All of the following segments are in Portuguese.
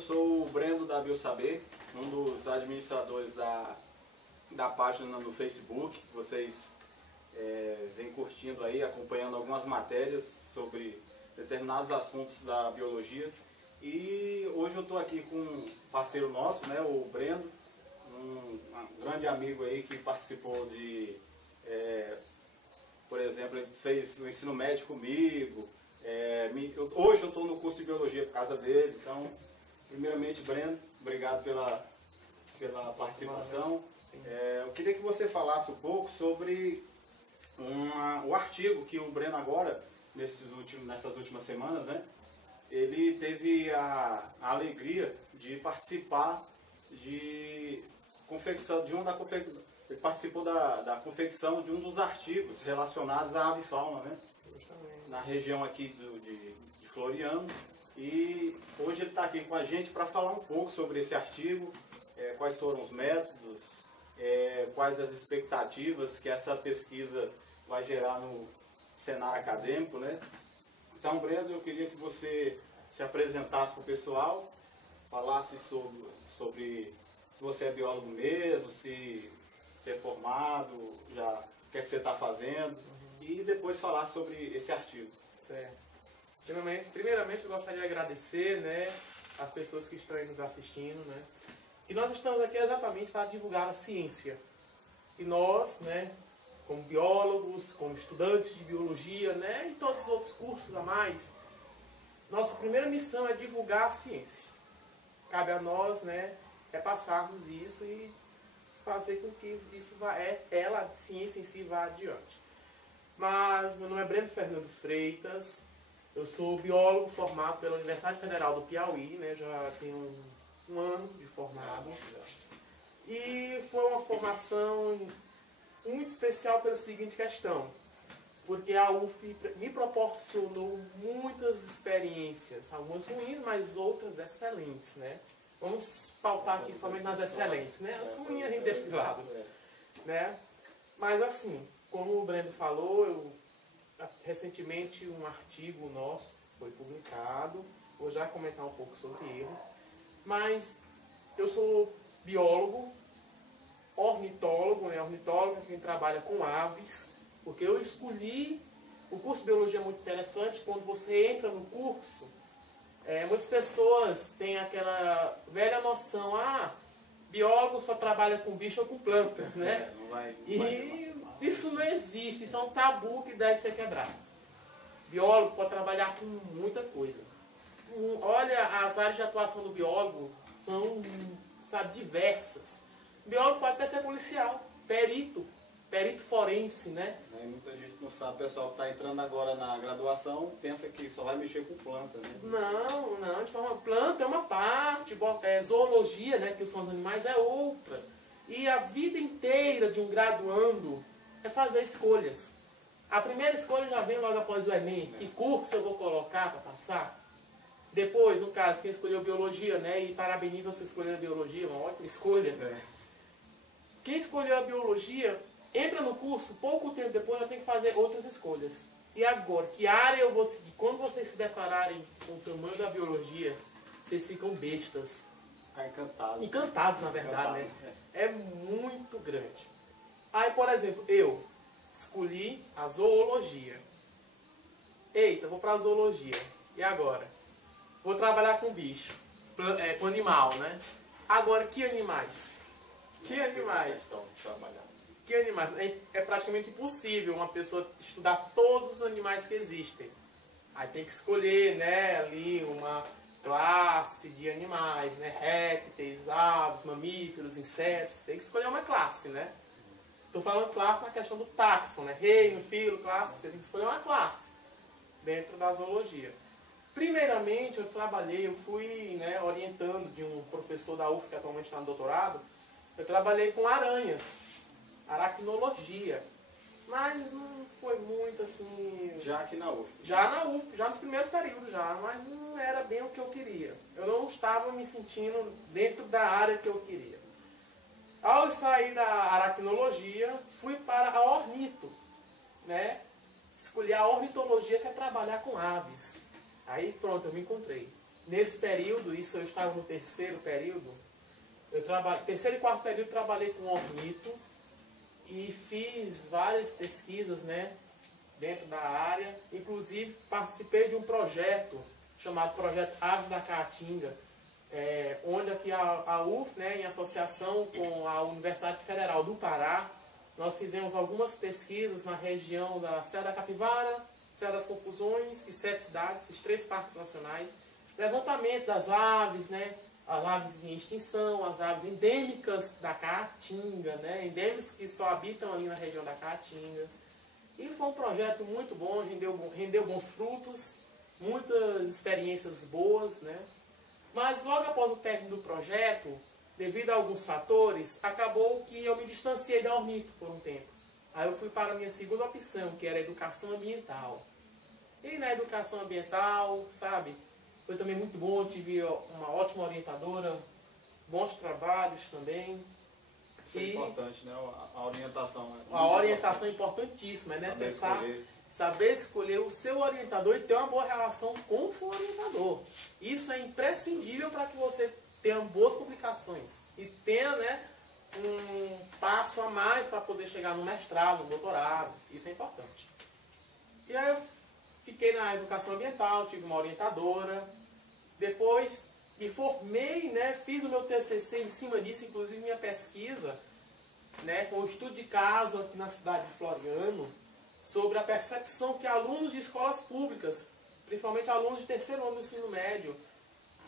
sou o Brendo da Biosaber, um dos administradores da página no Facebook. Vocês vêm curtindo aí, acompanhando algumas matérias sobre determinados assuntos da biologia. E hoje eu estou aqui com um parceiro nosso, né, o Brendo, um grande amigo aí que participou de, por exemplo, ele fez o ensino médio comigo. Hoje eu estou no curso de biologia por causa dele. Então, primeiramente, Brendo, obrigado pela participação. Eu queria que você falasse um pouco sobre o artigo que o Brendo agora, nessas últimas semanas, né, ele teve a alegria de participar ele participou da confecção de um dos artigos relacionados à avifauna, né? Na região aqui de Floriano. E hoje ele está aqui com a gente para falar um pouco sobre esse artigo, quais foram os métodos, quais as expectativas que essa pesquisa vai gerar no cenário acadêmico, né? Então, Brendo, eu queria que você se apresentasse para o pessoal, falasse sobre se você é biólogo mesmo, se é formado, o que é que você está fazendo, e depois falar sobre esse artigo. Certo. Primeiramente eu gostaria de agradecer, né, as pessoas que estão aí nos assistindo, né, e nós estamos aqui exatamente para divulgar a ciência. E nós, né, como biólogos, como estudantes de biologia, né, e todos os outros cursos a mais, nossa primeira missão é divulgar a ciência. Cabe a nós, né, passarmos isso e fazer com que isso a ciência em si vá adiante. Mas meu nome é Brendo Fernando Freitas, eu sou biólogo formado pela Universidade Federal do Piauí, né, já tenho um ano de formado. E foi uma formação muito especial pela seguinte questão, porque a UF me proporcionou muitas experiências, algumas ruins, mas outras excelentes, né? Vamos pautar aqui somente nas excelentes, né? As ruins a gente deixa de lado, né? Mas assim, como o Brendo falou, recentemente um artigo nosso foi publicado, vou já comentar um pouco sobre ele, mas eu sou biólogo, ornitólogo, né? Ornitólogo é quem trabalha com aves, porque eu escolhi o curso de biologia muito interessante. Quando você entra no curso, muitas pessoas têm aquela velha noção, biólogo só trabalha com bicho ou com planta, né? Isso não existe, isso é um tabu que deve ser quebrado. Biólogo pode trabalhar com muita coisa. Olha, as áreas de atuação do biólogo são, diversas. O biólogo pode até ser policial, perito forense, né? Muita gente não sabe, o pessoal que está entrando agora na graduação pensa que só vai mexer com planta, né? Não, de forma planta é uma parte, zoologia, né, que são os animais, é outra. E a vida inteira de um graduando é fazer escolhas. A primeira escolha já vem logo após o Enem, que curso eu vou colocar para passar. Depois, no caso, quem escolheu biologia, né, e parabeniza você escolher a biologia, uma ótima escolha. Quem escolheu a biologia entra no curso, pouco tempo depois já tem que fazer outras escolhas. E agora, que área eu vou seguir? Quando vocês se depararem com o tamanho da biologia, vocês ficam bestas. Encantados. Encantados, na verdade, né? É muito grande. Aí, por exemplo, eu escolhi a zoologia. Eita, vou para a zoologia. E agora? Vou trabalhar com bicho, com animal, né? Agora, que animais? Que animais? Que animais? É praticamente impossível uma pessoa estudar todos os animais que existem. Aí tem que escolher, né, ali uma classe de animais, né, répteis, aves, mamíferos, insetos. Tem que escolher uma classe, né? Estou falando classe na questão do táxon, né? Reino, filo, classe. Você tem que escolher uma classe dentro da zoologia. Primeiramente, eu fui, né, orientando de um professor da UF que atualmente está no doutorado. Eu trabalhei com aranhas. Aracnologia, mas não foi muito assim... Já aqui na UF? Já na UF, já nos primeiros períodos já, mas não era bem o que eu queria. Eu não estava me sentindo dentro da área que eu queria. Ao sair da aracnologia, fui para a ornito, né? Escolhi a ornitologia, que é trabalhar com aves. Aí pronto, eu me encontrei. nesse período, isso eu estava no terceiro período, terceiro e quarto período trabalhei com ornito e fiz várias pesquisas, né, dentro da área. Inclusive participei de um projeto chamado Projeto Aves da Caatinga, onde aqui a UF, né, em associação com a Universidade Federal do Pará, nós fizemos algumas pesquisas na região da Serra da Capivara, Serra das Confusões e 7 cidades, esses 3 parques nacionais. Levantamento das aves, né, as aves em extinção, as aves endêmicas da Caatinga, né, endêmicas que só habitam ali na região da Caatinga. E foi um projeto muito bom, rendeu bons frutos, muitas experiências boas, né. Mas logo após o término do projeto, devido a alguns fatores, acabou que eu me distanciei da ornito por um tempo. Aí eu fui para a minha segunda opção, que era a educação ambiental. E na educação ambiental, sabe, foi também muito bom, tive uma ótima orientadora, bons trabalhos também. Isso é importante, né? A orientação. A orientação é importantíssima, é necessário saber escolher o seu orientador e ter uma boa relação com o seu orientador. Isso é imprescindível para que você tenha boas publicações e tenha, né, um passo a mais para poder chegar no mestrado, no doutorado. Isso é importante. E aí eu fiquei na educação ambiental, tive uma orientadora. Depois me formei, né, fiz o meu TCC em cima disso, inclusive minha pesquisa, né, foi um estudo de caso aqui na cidade de Floriano, sobre a percepção que alunos de escolas públicas, principalmente alunos de terceiro ano do ensino médio,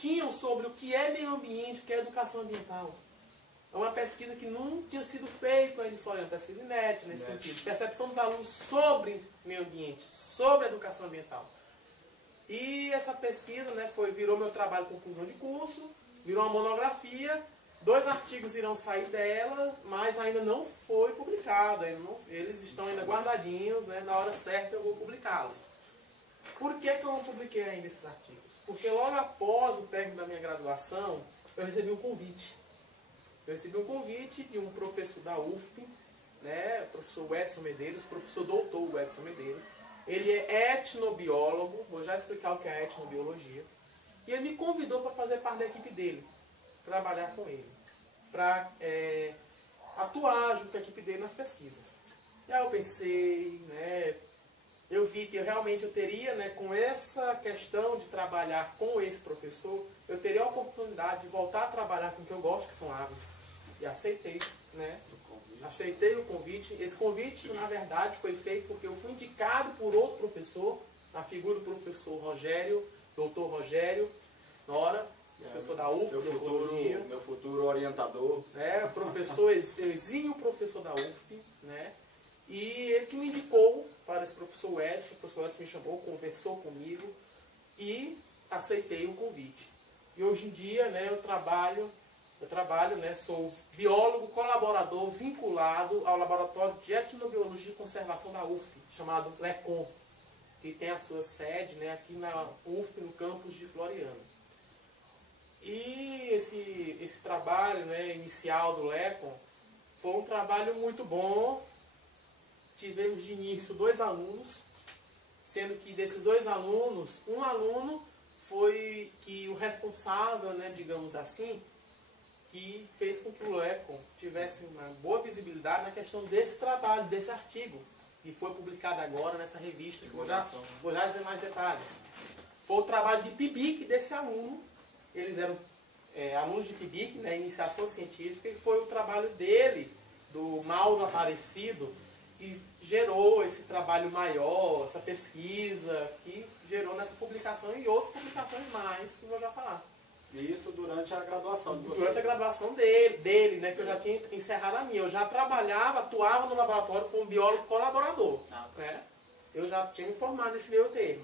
tinham sobre o que é meio ambiente, o que é educação ambiental. É uma pesquisa que não tinha sido feita ainda em Floriano, pesquisa inédita nesse sentido. Percepção dos alunos sobre meio ambiente, sobre educação ambiental. E essa pesquisa, né, virou meu trabalho de conclusão de curso, virou uma monografia. 2 artigos irão sair dela, mas ainda não foi publicado. Eles estão ainda guardadinhos, né, na hora certa eu vou publicá-los. Por que eu não publiquei ainda esses artigos? Porque logo após o término da minha graduação, eu recebi um convite. Eu recebi um convite de um professor da UFP, né, professor Edson Medeiros, professor doutor Edson Medeiros. Ele é etnobiólogo, vou já explicar o que é etnobiologia. E ele me convidou para fazer parte da equipe dele, trabalhar com ele, para atuar junto com a equipe dele nas pesquisas. E aí eu pensei, né, eu vi que realmente eu teria, né, com essa questão de trabalhar com esse professor, eu teria a oportunidade de voltar a trabalhar com o que eu gosto, que são aves. E aceitei, né? Aceitei o convite. Esse convite, na verdade, foi feito porque eu fui indicado por outro professor, na figura do professor Rogério, doutor Rogério Nora, professor da UFP, meu futuro orientador. Professor, exímio professor da UFP, né? E ele que me indicou para esse professor Edson. O professor Edson me chamou, conversou comigo e aceitei o convite. E hoje em dia, né, eu trabalho, né, sou biólogo colaborador vinculado ao Laboratório de Etnobiologia e Conservação da UFP, chamado LECON, que tem a sua sede, né, aqui na UFP, no campus de Floriano. E esse trabalho, né, inicial do LECON foi um trabalho muito bom. Tivemos de início 2 alunos, sendo que desses 2 alunos, um aluno foi que o responsável, né, digamos assim, que fez com que o LECON tivesse uma boa visibilidade na questão desse trabalho, desse artigo, que foi publicado agora nessa revista, que vou já dizer mais detalhes. Foi o trabalho de PIBIC desse aluno. Eles eram alunos de PIBIC, né, iniciação científica, e foi o trabalho dele, do Mauro Aparecido, que gerou esse trabalho maior, essa pesquisa, que gerou nessa publicação e outras publicações mais, que eu vou já falar. E isso durante a graduação de você? Durante a graduação dele, né, que eu já tinha encerrado a minha. Eu já trabalhava, atuava no laboratório como biólogo colaborador. Né? Eu já tinha me formado nesse meio termo.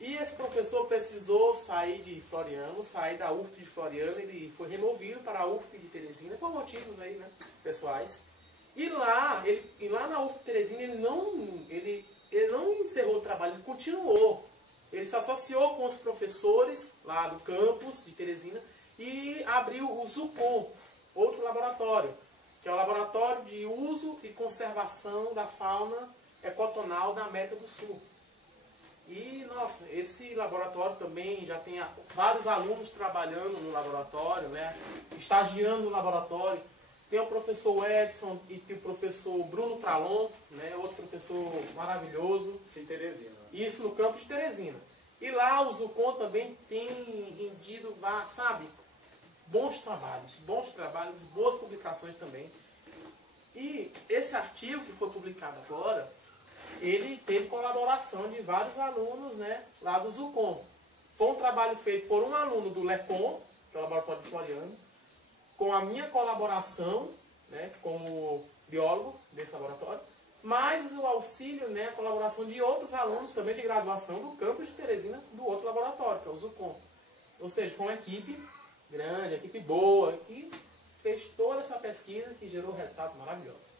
E esse professor precisou sair de Floriano, sair da UFP de Floriano. Ele foi removido para a UFP de Teresina, por motivos aí, né, pessoais. E lá na UFP de Teresina, ele não encerrou o trabalho, ele continuou. Ele se associou com os professores lá do campus de Teresina e abriu o ZUCOM, outro laboratório, que é o Laboratório de Uso e Conservação da Fauna Ecotonal da América do Sul. E, nossa, esse laboratório também já tem vários alunos trabalhando no laboratório, né? Estagiando no laboratório. Tem o professor Edson e tem o professor Bruno Pralon, né? Outro professor maravilhoso. Isso em Teresina. Isso no campus de Teresina. E lá o Zucon também tem rendido, sabe, bons trabalhos, boas publicações também. E esse artigo que foi publicado agora, ele teve colaboração de vários alunos, né, lá do Zucon. Foi um trabalho feito por um aluno do LECOM, que é o Laboratório de Floriano, com a minha colaboração, né, como biólogo desse laboratório, mais o auxílio, né, a colaboração de outros alunos também de graduação do campus de Teresina, do outro laboratório, que é o Zucon. Ou seja, foi uma equipe grande, uma equipe boa, que fez toda essa pesquisa que gerou resultados maravilhosos.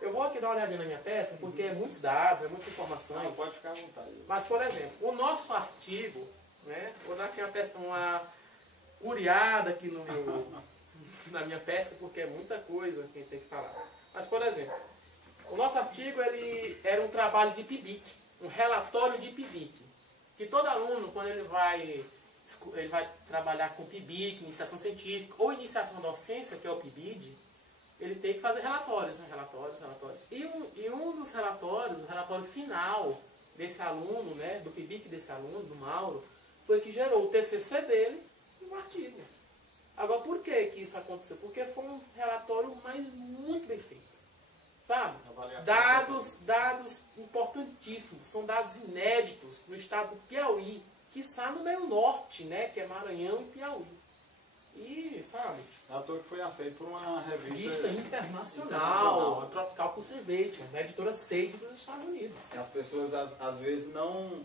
Eu vou aqui dar uma olhadinha na minha peça, porque é muitos dados, é muitas informações. Não, pode ficar à vontade. Mas, por exemplo, o nosso artigo, né, vou dar aqui uma curiada aqui na minha peça, porque é muita coisa que a gente tem que falar. Mas, por exemplo, o nosso artigo ele era um trabalho de PIBIC, um relatório de PIBIC, que todo aluno, quando ele vai trabalhar com PIBIC, iniciação científica ou iniciação da docência, que é o PIBID, ele tem que fazer relatórios, né? Relatórios. E um dos relatórios, o relatório final desse aluno, né, do PIBIC desse aluno, do Mauro, foi que gerou o TCC dele e um artigo. Agora, por que isso aconteceu? Porque foi um relatório muito bem feito. Sabe? Dados importantíssimos, são dados inéditos no estado do Piauí, que está no meio norte, né, que é Maranhão e Piauí. E, sabe? É ator que foi aceito por uma revista internacional, a Tropical Conservation, a editora Sage dos Estados Unidos. E as pessoas às vezes não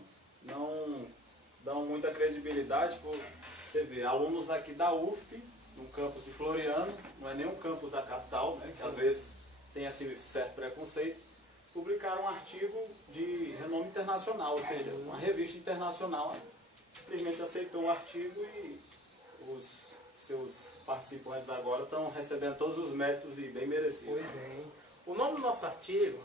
dão muita credibilidade por você ver alunos aqui da UFP, no campus de Floriano, não é nem um campus da capital, né, que às vezes tem esse certo preconceito, publicaram um artigo de renome internacional, ou seja, uma revista internacional simplesmente aceitou o artigo e os seus participantes agora estão recebendo todos os méritos e bem merecidos. Pois é. O nome do nosso artigo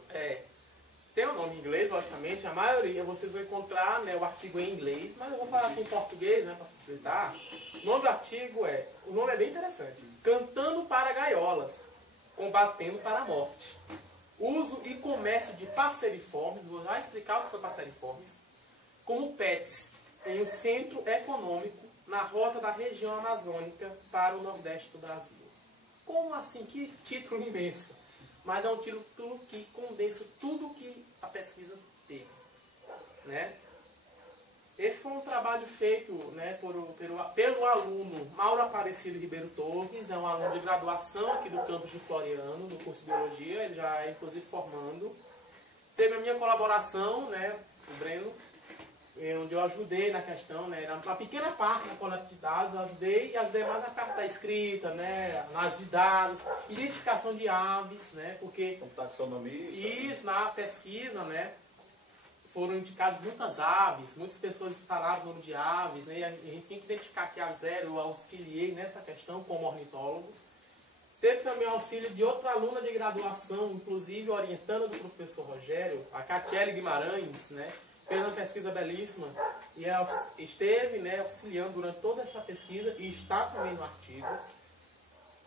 tem um nome em inglês, logicamente, a maioria vocês vão encontrar, né, o artigo em inglês, mas eu vou falar aqui em português, né, para facilitar. O nome do artigo o nome é bem interessante, Cantando para Gaiolas, Combatendo para a Morte. Uso e comércio de passeriformes, vou já explicar o que são passeriformes, como pets em um centro econômico na rota da região amazônica para o nordeste do Brasil. Como assim? Que título imenso! Mas é um título que condensa tudo que a pesquisa teve, né? Esse foi um trabalho feito, né, pelo aluno Mauro Aparecido Ribeiro Torres, é um aluno de graduação aqui do campus de Floriano, do curso de Biologia, ele já é inclusive formando. Teve a minha colaboração, né, o Breno, onde eu ajudei na questão, né, uma pequena parte na coleta de dados, eu ajudei mais na parte da escrita, né, análise de dados, identificação de aves, né, porque... Taxonomia. Isso, na pesquisa, né, foram indicadas muitas aves, muitas pessoas falaram o nome de aves, né, e a gente tem que identificar que aves eram, eu auxiliei nessa questão como ornitólogo. Teve também o auxílio de outra aluna de graduação, inclusive orientando do professor Rogério, a Catiele Guimarães, né, fez uma pesquisa belíssima e ela esteve, né, auxiliando durante toda essa pesquisa e está também no artigo.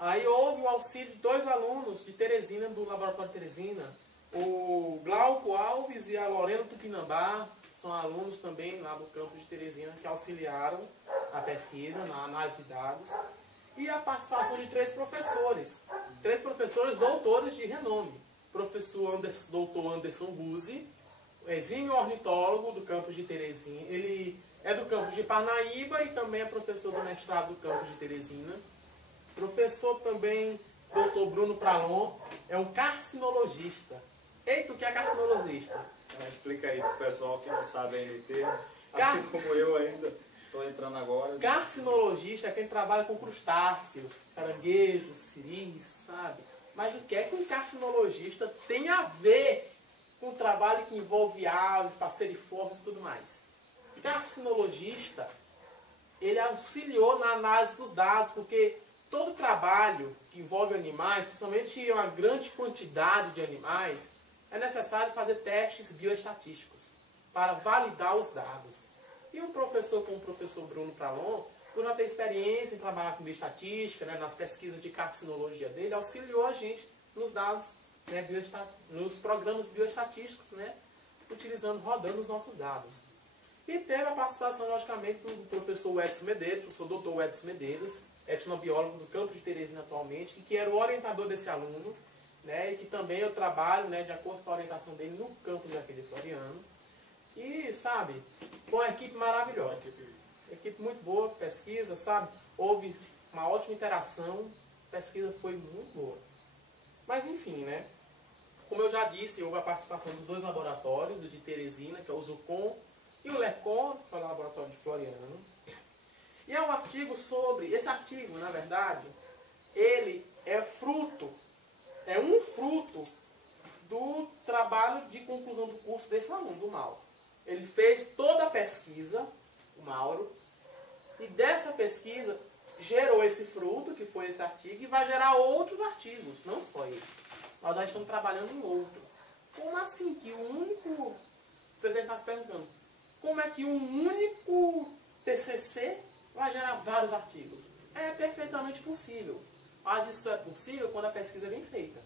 Aí houve o auxílio de dois alunos de Teresina, do Laboratório Teresina, o Glauco Alves e a Lorena Tupinambá, são alunos também lá do campus de Teresina que auxiliaram a pesquisa, na análise de dados. E a participação de três professores doutores de renome. Professor doutor Anderson Buzzi, exímio ornitólogo do campus de Teresina. Ele é do campus de Parnaíba e também é professor do mestrado do campus de Teresina. Professor também, doutor Bruno Pralon, é um carcinologista. Eita, o que é carcinologista? Explica aí para o pessoal que não sabe ainda o termo, assim como eu ainda estou entrando agora. Carcinologista é quem trabalha com crustáceos, caranguejos, siris, sabe? Mas o que é que um carcinologista tem a ver com o trabalho que envolve aves, passeriformes e tudo mais? O carcinologista, ele auxiliou na análise dos dados, porque todo trabalho que envolve animais, principalmente uma grande quantidade de animais, é necessário fazer testes bioestatísticos. para validar os dados. E um professor como o professor Bruno Pralon, por já ter experiência em trabalhar com bioestatística, né, nas pesquisas de carcinologia dele, auxiliou a gente nos dados, né, nos programas bioestatísticos, né, rodando os nossos dados. E teve a participação, logicamente, do professor Edson Medeiros, professor doutor Edson Medeiros, etnobiólogo do campo de Teresina atualmente, que era o orientador desse aluno, né, e que também eu trabalho, né, de acordo com a orientação dele no campus aqui de Floriano. E, sabe, foi uma equipe maravilhosa. Equipe muito boa, pesquisa, sabe? Houve uma ótima interação, a pesquisa foi muito boa. Mas, enfim, né? Como eu já disse, houve a participação dos dois laboratórios, do de Teresina, que é o ZUCOM, e o LECON, que é o laboratório de Floriano. E é um artigo sobre... Esse artigo, na verdade, ele é um fruto do trabalho de conclusão do curso desse aluno, do Mauro. Ele fez toda a pesquisa, o Mauro, e dessa pesquisa gerou esse fruto, que foi esse artigo, e vai gerar outros artigos, não só esse. Nós já estamos trabalhando em outro. Como assim que o único... Vocês devem estar se perguntando, como é que um único TCC vai gerar vários artigos? É perfeitamente possível. Mas isso é possível quando a pesquisa é bem feita.